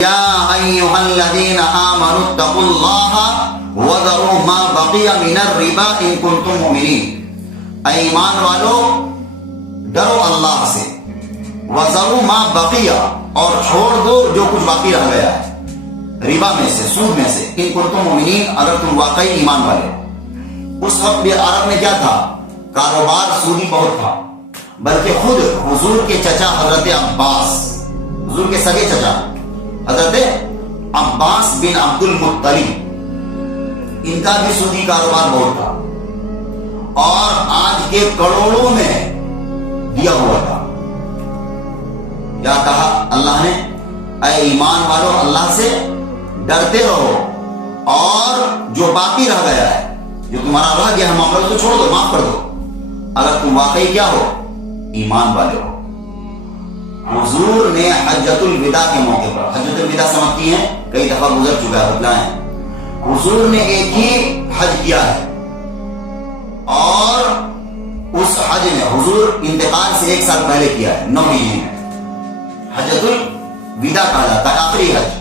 یا ایھا الذین آمنوا اتقوا اللہ وذروا ما بقی من الربا ان کنتم مؤمنین، اے ایمان والو ڈرو اللہ سے، وذروا ما بقی اور چھوڑ دو جو کچھ باقی رہ گیا ہے ربا میں سے، سود میں سے، ان کنتم مؤمنین اگر تم واقعی ایمان والے۔ اس وقت بھی عرب میں کیا تھا؟ کاروبار سودی بہت تھا، بلکہ خود حضور کے چچا حضرت عباس، حضور کے سگے چچا حضرت عباس بن عبد المطلب، ان کا بھی سودی کاروبار بہت تھا اور آج کے کروڑوں میں دیا ہوا تھا۔ کیا کہا اللہ نے؟ اے ایمان والو اللہ سے ڈرتے رہو اور جو باقی رہ گیا ہے، جو تمہارا رہ گیا ہے معاملہ، تو چھوڑ دو، معاف کر دو، اگر تم واقعی کیا ہو؟ ایمان والے ہو۔ حضور نے حجۃ الوداع کے موقع پر، حجۃ الوداع سمجھتی ہیں کئی دفعہ گزر چکا ہے، بتلائیں، حضور نے ایک ہی حج کیا ہے اور اس حج میں حضور انتقال سے 1 سال پہلے کیا ہے، 9 مہینے میں حجۃ الوداع کہا جاتا ہے، آخری حج۔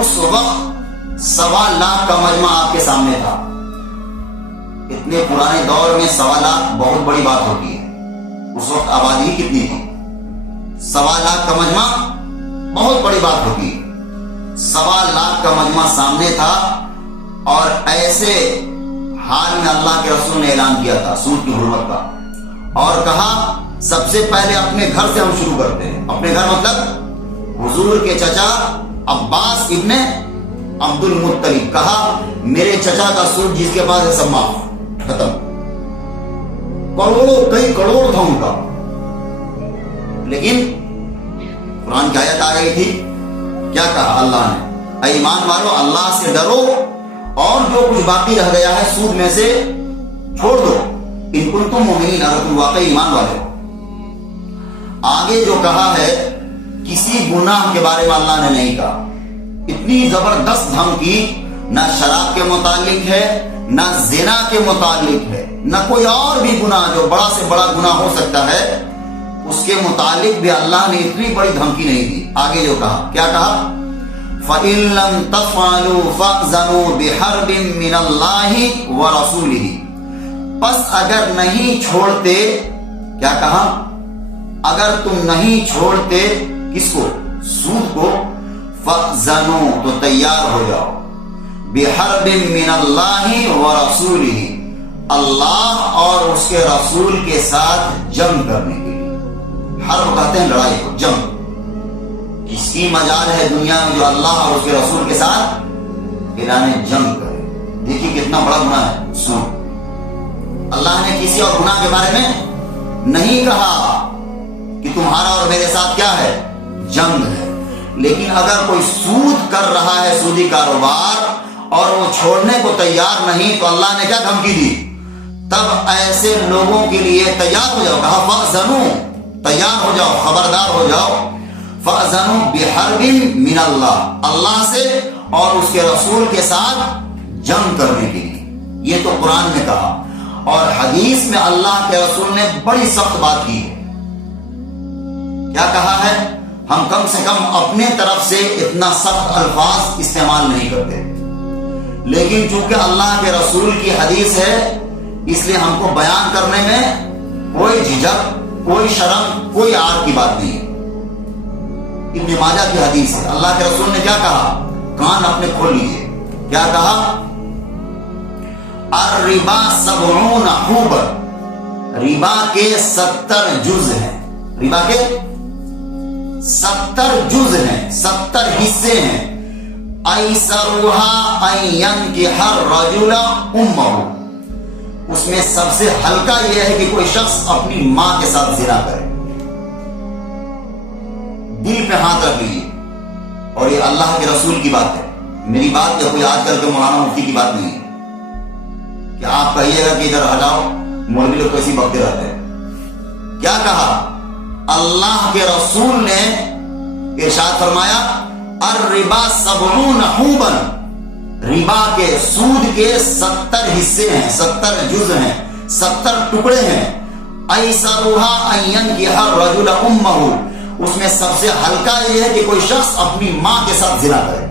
اس وقت 1.25 لاکھ کا مجمع آپ کے سامنے تھا۔ اتنے پرانے دور میں 1.25 لاکھ بہت بڑی بات ہوتی ہے۔ اس وقت آبادی کتنی تھی؟ 1.25 لاکھ کا مجمع بہت بڑی بات ہوتی ہے۔ 1.25 لاکھ کا مجمع سامنے تھا اور ایسے حال میں اللہ کے رسول نے اعلان کیا تھا سود کی حرمت کا، اور کہا سب سے پہلے اپنے گھر سے ہم شروع کرتے ہیں۔ اپنے گھر مطلب حضور کے چچا عباس ابن عبد المطلب، کہا میرے چچا کا سود جس کے پاس ہے سب معاف، ختم۔ کروڑوں، کئی کروڑ تھا ان کا، لیکن قرآن کی آیت آ گئی تھی، کیا کہا اللہ نے؟ اے ایمان والو اللہ سے ڈرو اور جو کچھ باقی رہ گیا ہے سود میں سے چھوڑ دو، ان کنتم مؤمنین اگر تم واقعی ایمان والے ہو۔ آگے جو کہا ہے کسی گناہ کے بارے میں اللہ نے نہیں کہا۔ اتنی زبردست دھمکی نہ شراب کے متعلق ہے، نہ زنا کے متعلق ہے، نہ کوئی اور بھی گناہ جو بڑا سے بڑا گناہ ہو سکتا ہے اس کے متعلق بھی اللہ نے اتنی بڑی دھمکی نہیں دی۔ آگے جو کہا، کیا کہا؟ فَإِن لَمْ تَفْعَلُوا فَأْذَنُوا بِحَرْبٍ مِّنَ اللَّهِ وَرَسُولِهِ، پس اگر نہیں چھوڑتے، کیا کہا؟ اگر تم نہیں چھوڑتے کس کو؟ سود کو، فَأْذَنُوا تو تیار ہو جاؤ، بِحَرْبٍ مِّنَ اللَّهِ وَرَسُولِهِ، اللہ اور اس کے رسول کے ساتھ جنگ کرنے کے لیے۔ حرب کہتے ہیں لڑائی کو، جنگ۔ اس کی مجال ہے دنیا میں جو اللہ اور اس کے رسول کے ساتھ اعلان جنگ کرے۔ دیکھیے کتنا بڑا گناہ ہے سود۔ اللہ نے کسی اور گناہ کے بارے میں نہیں کہا کہ تمہارا اور میرے ساتھ کیا ہے؟ جنگ ہے، لیکن اگر کوئی سود کر رہا ہے، سودی کاروبار، اور وہ چھوڑنے کو تیار نہیں، تو اللہ نے کیا دھمکی دی؟ تب ایسے لوگوں کے لیے تیار ہو جاؤ، کہا فَأْذَنُوا تیار ہو جاؤ، خبردار ہو جاؤ، فَأْذَنُوا بِحَرْبٍ مِّنَ اللَّهِ اللہ سے اور اس کے رسول کے ساتھ جنگ کرنے کے لیے۔ یہ تو قرآن نے کہا، اور حدیث میں اللہ کے رسول نے بڑی سخت بات کی ہے۔ کیا کہا ہے؟ ہم کم سے کم اپنے طرف سے اتنا سخت الفاظ استعمال نہیں کرتے، لیکن چونکہ اللہ کے رسول کی حدیث ہے اس لیے ہم کو بیان کرنے میں کوئی جھجک، کوئی شرم، کوئی عار کی بات نہیں ہے۔ ابن ماجہ کی حدیث ہے، اللہ کے رسول نے کیا کہا؟ کان اپنے کھول لیجئے، کیا کہا؟ الربا 70 حوبا، ربا کے 70 جز ہیں، ربا کے 70 جز ہیں، 70 حصے ہیں۔ ایسرها ان ينكح الرجل امه، اس میں سب سے ہلکا یہ ہے کہ کوئی شخص اپنی ماں کے ساتھ زنا کرے۔ دل پہ ہاتھ رکھ لیجیے، اور یہ اللہ کے رسول کی بات ہے، میری بات، یا کوئی آج کل کے مولانا مفتی کی بات نہیں ہے کہ آپ کہیے گا کہ ادھر ہٹاؤ، مولوی لوگ کیسی بکتے رہتے ہیں۔ کیا کہا؟ اللہ کے رسول نے ارشاد فرمایا الربا 70 حوبا، ربا کے، سود کے 70 حصے ہیں، 70 جز ہیں، 70 ٹکڑے ہیں۔ ایسرها ان ينكح الرجل امه، اس میں سب سے ہلکا یہ ہے کہ کوئی شخص اپنی ماں کے ساتھ زنا کرے.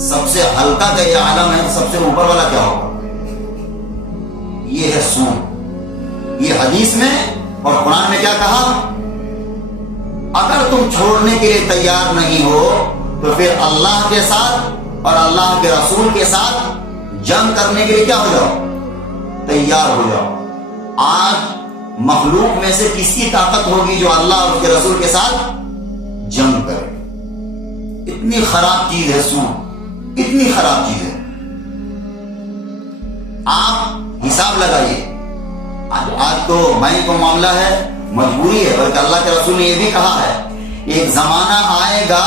سب سے ہلکا کا یہ عالم ہے. سب سے اوپر والا کیا ہوگا؟ یہ ہے سود. یہ حدیث میں اور قرآن میں کیا کہا؟ اگر تم چھوڑنے کے لیے تیار نہیں ہو تو پھر اللہ کے ساتھ اور اللہ کے رسول کے ساتھ جنگ کرنے کے لیے کیا ہو جاؤ؟ تیار ہو جاؤ. آج مخلوق میں سے کس کی طاقت ہوگی جو اللہ اور اس کے رسول کے ساتھ جنگ کرے؟ اتنی خراب چیز ہے سود، اتنی خراب چیز ہے. آپ حساب لگائیے. آج تو بینک کا معاملہ ہے، مجبوری ہے، بلکہ اللہ کے رسول نے یہ بھی کہا ہے ایک زمانہ آئے گا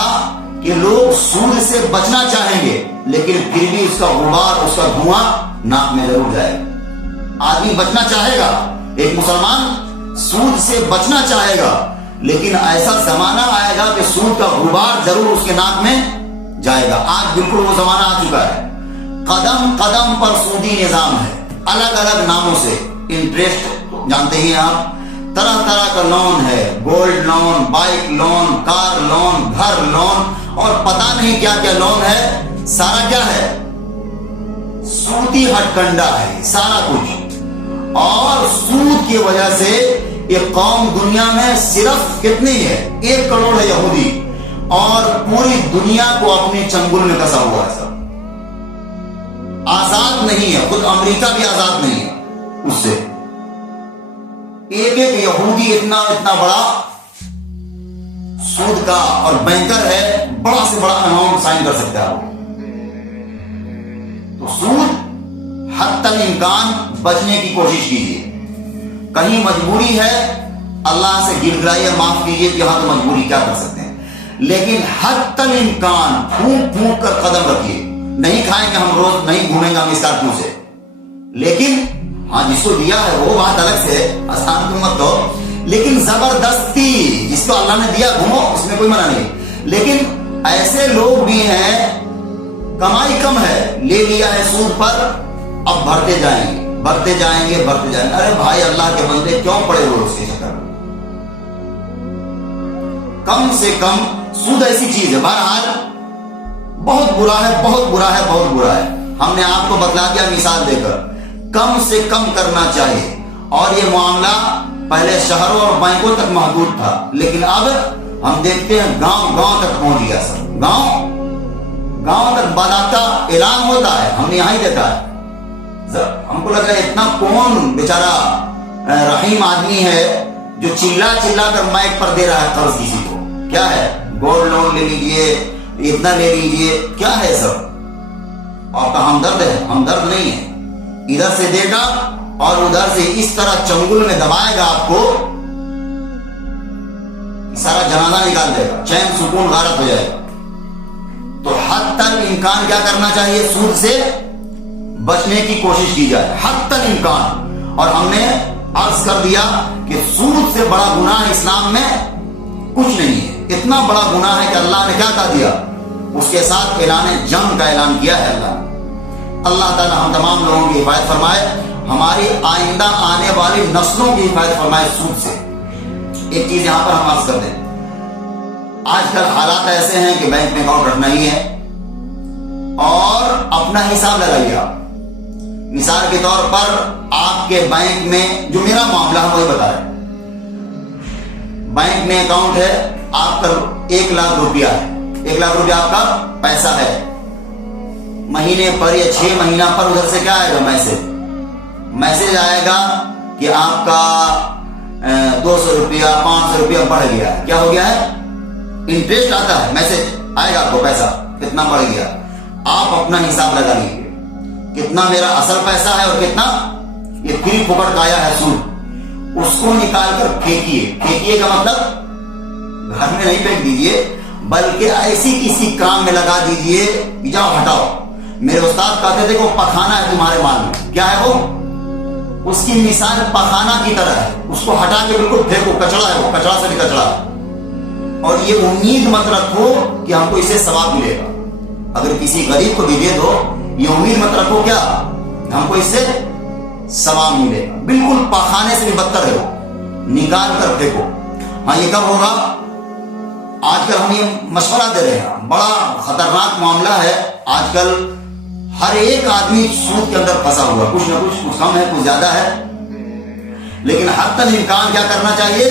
کہ لوگ سود سے بچنا چاہیں گے لیکن پھر بھی اس کا غبار، اس کا دھواں ناک میں ضرور جائے گا. آدمی بچنا چاہے گا، ایک مسلمان سود سے بچنا چاہے گا، لیکن ایسا زمانہ آئے گا کہ سود کا غبار ضرور اس کے ناک میں جائے گا. آج بالکل وہ زمانہ آ چکا ہے. قدم قدم پر سودی نظام ہے، الگ الگ ناموں سے. انٹرسٹ جانتے ہی ہیں آپ، طرح طرح کا لون ہے، gold loan, bike loan, car loan, گھر لون، اور پتہ نہیں کیا کیا لون ہے. سارا کیا ہے؟ سودی ہٹ کنڈا ہے سارا کچھ. اور سود کی وجہ سے یہ قوم دنیا میں صرف کتنی ہے؟ 1 کروڑ ہے یہودی، اور پوری دنیا کو اپنے چنگل میں کسا ہوا ہے. سب آزاد نہیں ہے، خود امریکہ بھی آزاد نہیں ہے اس سے. ایک ایک یہودی اتنا بڑا سود کا اور بینکر ہے، بڑا سے بڑا اماؤنٹ سائن کر سکتا ہے. تو سود حتی الامکان بچنے کی کوشش کیجیے. کہیں مجبوری ہے اللہ سے گر گرائیے، معاف کیجیے کہ ہاں تو مجبوری کیا کر سکتے ہیں، لیکن حتی الامکان پھونک پھونک کر قدم رکھیے. نہیں کھائیں گے ہم روز، نہیں گھومیں گے ہم اسکارپیو سے، لیکن ہاں جس کو دیا ہے وہ بات الگ سے، آسان کو مت دو، لیکن زبردستی جس کو اللہ نے دیا گھومو، اس میں کوئی منع نہیں. لیکن ایسے لوگ بھی ہیں کمائی کم ہے، لے لیا ہے سود پر، اب بھرتے جائیں گے بھرتے جائیں گے بھرتے جائیں گے. ارے بھائی اللہ کے بندے کیوں پڑے ہوئے اس کے چکر میں؟ کم سے کم سود ایسی چیز ہے. بہرحال بہت برا ہے، بہت برا ہے، بہت برا ہے. ہم نے آپ کو بتلا دیا مثال دے کر. کم سے کم کرنا چاہیے. اور یہ معاملہ پہلے شہروں اور بینکوں تک محدود تھا، لیکن اب ہم دیکھتے ہیں گاؤں گاؤں تک پہنچ گیا. سب گاؤں تک باضابطہ اعلان ہوتا ہے. ہم نے یہاں ہی دیکھا ہے. ہم کو لگ رہا ہے اتنا کون بیچارہ رحیم آدمی ہے جو چلا چلا کر مائک پر دے رہا ہے قرض کسی کو. کیا ہے؟ گولڈ لون لے لیجیے، اتنا لے لیجیے، کیا ہے سب؟ آپ کا ہمدرد ہے؟ ہمدرد نہیں ہے. ادھر سے دے گا اور ادھر سے اس طرح چنگل میں دبائے گا آپ کو، سارا جنازہ نکال دے گا، چین سکون غارت ہو جائے گا. تو حتی الامکان کیا کرنا چاہیے؟ سود سے بچنے کی کوشش کی جائے حتی الامکان. اور ہم نے عرض کر دیا کہ سود سے بڑا گناہ اسلام میں کچھ نہیں ہے. اتنا بڑا گناہ ہے کہ اللہ نے کیا کہا دیا؟ اس کے ساتھ اعلان جنگ کا اعلان کیا ہے. اللہ تعالی ہم تمام لوگوں کی حفاظت فرمائے، ہماری آئندہ آنے والی نسلوں کی حفاظت فرمائے سود سے. ایک چیز یہاں پر ہم عرض کر دیں، آج کل حالات ایسے ہیں کہ بینک میں اکاؤنٹ رکھنا ہی ہے اور اپنا حساب لگائیے. آپ مثال کے طور پر آپ کے بینک میں جو میرا معاملہ ہے وہی بتا رہے، بینک میں اکاؤنٹ ہے آپ کا 1 لاکھ روپیہ ہے. 1 لاکھ روپیہ آپ کا پیسہ ہے. مہینے پر یا 6 مہینہ پر ادھر سے کیا آئے گا؟ میسج آئے گا کہ آپ کا 200 روپیہ 500 روپیہ بڑھ گیا ہے. کیا ہو گیا ہے؟ انٹرسٹ آتا ہے، میسج آئے گا آپ کو پیسہ کتنا بڑھ گیا. آپ اپنا حساب لگا لیجیے کتنا میرا اصل پیسہ ہے اور کتنا یہ فری پھوکٹ کا آیا ہے سود. اس کو نکال کر پھینکیے. پھینکیے کا مطلب گھر میں نہیں پھینک دیجیے، بلکہ ایسی کسی کام میں لگا دیجیے کہ جاؤ ہٹاؤ. میرے استاد کہتے تھے کہ وہ پخانا ہے تمہارے مال میں. کیا ہے وہ؟ اس کی مثال پخانا کی طرح ہے. اس کو ہٹا کے بالکل پھینکو، کچڑا ہے وہ، کچڑا سے بھی کچڑا ہے. اور یہ امید مت رکھو کہ ہم کو اسے ثواب ملے گا. اگر کسی غریب کو بھی دے دو، یہ امید مت رکھو کیا ہم کو اس سے ثواب ملے گا. بالکل پخانے سے بھی بدتر ہے وہ. نکال کر پھینکو. ہاں یہ کب ہوگا؟ آج کل ہم یہ مشورہ دے رہے ہیں، بڑا خطرناک معاملہ ہے آج کل، ہر ایک آدمی سود کے اندر پھنسا ہوا، کچھ نہ کچھ کم ہے کچھ زیادہ ہے، لیکن حتی الامکان کیا کرنا چاہیے؟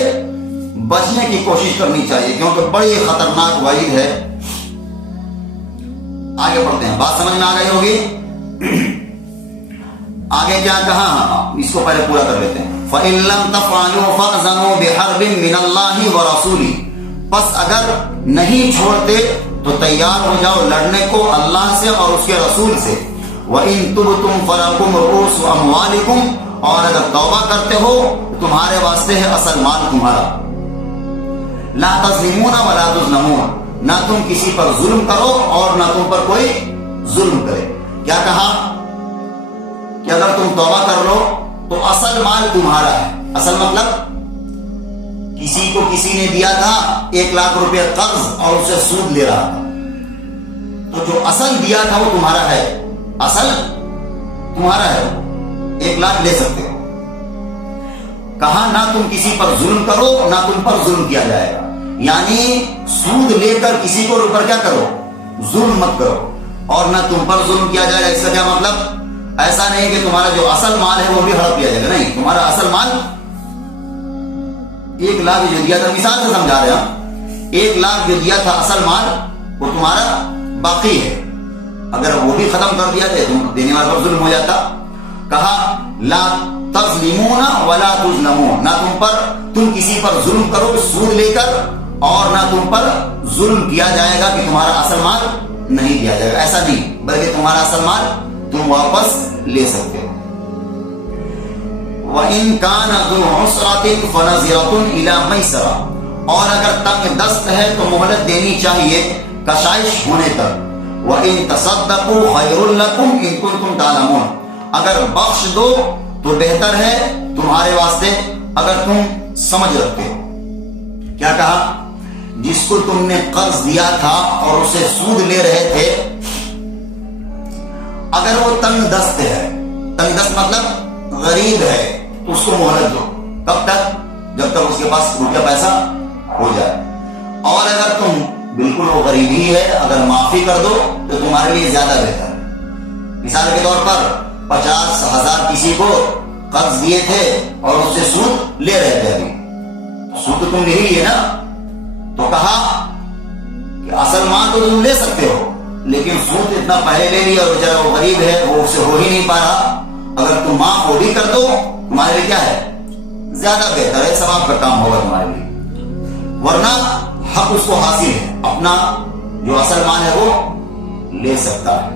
بچنے کی کوشش کرنی چاہیے، کیونکہ بڑی خطرناک وعید ہے۔ آگے پڑھتے ہیں، بات سمجھ میں آ گئی ہوگی؟ آگے کیا کہا، اس کو پہلے پورا کر لیتے ہیں۔ فَإِن لَمْ تَفْعَلُوا فَأْذَنُوا بِحَرْبٍ مِّنَ اللَّهِ وَرَسُولِهِ، بس اگر نہیں چھوڑتے تو تیار ہو جاؤ لڑنے کو اللہ سے اور اس کے رسول سے۔ وَإِن تُبْتُمْ فَلَكُمْ رُءُوسُ أَمْوَالِكُمْ، اور اگر توبہ کرتے ہو تو تمہارے واسطے ہے اصل مال تمہارا۔ لَا تَظْلِمُونَ وَلَا تُظْلَمُونَ، نہ تم کسی پر ظلم کرو اور نہ تم پر کوئی ظلم کرے۔ کیا کہا کہ اگر تم توبہ کر لو تو اصل مال تمہارا ہے۔ اصل مطلب کسی کو کسی نے دیا تھا 1,00,000 روپے قرض اور اسے سود لے رہا تھا، تو جو اصل دیا تھا وہ تمہارا ہے، اصل تمہارا ہے، 1,00,000 لے سکتے ہو۔ کہا نہ تم کسی پر ظلم کرو نہ تم پر ظلم کیا جائے گا، یعنی سود لے کر کسی کو اوپر کیا کرو، ظلم مت کرو، اور نہ تم پر ظلم کیا جائے گا۔ اس کا کیا مطلب؟ ایسا نہیں کہ تمہارا جو اصل مال ہے وہ بھی ہڑپ کیا جائے گا، نہیں، تمہارا اصل مال 1,00,000 جو دیا تھا، مثال سے سمجھا رہے ہیں، 1,00,000 جو دیا تھا اصل مال وہ تمہارا باقی ہے، اگر وہ بھی ختم کر دیا تو دینے والے پر ظلم ہو جاتا۔ کہا لا تظلمون ولا تظلمون، نہ تم کسی پر ظلم کرو سود لے کر، اور نہ تم پر ظلم کیا جائے گا کہ تمہارا اصل مال نہیں دیا جائے گا، ایسا نہیں، بلکہ تمہارا اصل مال تم واپس لے سکتے ہو۔ وَإِن كَانَ ذُو عُسْرَةٍ فَنَظِرَةٌ إِلَىٰ مَيْسَرَةٍ، اور اگر تنگ دست ہے تو مہلت دینی چاہیے کشائش ہونے تک۔ وَإِن تَصَدَّقُوا خَيْرٌ لَكُمْ إِن كُنتُمْ تَعْلَمُونَ، اگر بخش دو تو بہتر ہے تمہارے واسطے اگر تم سمجھ رکھتے ہو۔ کیا کہا؟ جس کو تم نے قرض دیا تھا اور اسے سود لے رہے تھے، اگر وہ تنگ دست ہے، تنگ دست مطلب غریب ہے، تو اس کو مہلت دو۔ کب تک؟ جب تک اس کے پاس روپیہ پیسہ ہو جائے۔ اور اگر تم بالکل وہ غریب ہی ہے، اگر معافی کر دو تو تمہارے لیے زیادہ بہتر ہے۔ مثال کے طور پر 50,000 کسی کو قرض دیے تھے اور اس سے سود لے رہے تھے، ابھی سود تو تم لے ہی ہے نا، تو کہا کہ اصل مال تو تم لے سکتے ہو، لیکن سود اتنا پہلے لے لیا اور بیچارہ وہ غریب ہے، وہ اس سے ہو ہی نہیں پا رہا، اگر تم معاف وہ بھی کر دو تمہارے لیے کیا ہے، زیادہ بہتر ہے، ثواب کا کام ہوگا تمہارے لیے۔ ورنہ حق اس کو حاصل ہے، اپنا جو اصل مال ہے وہ لے سکتا ہے۔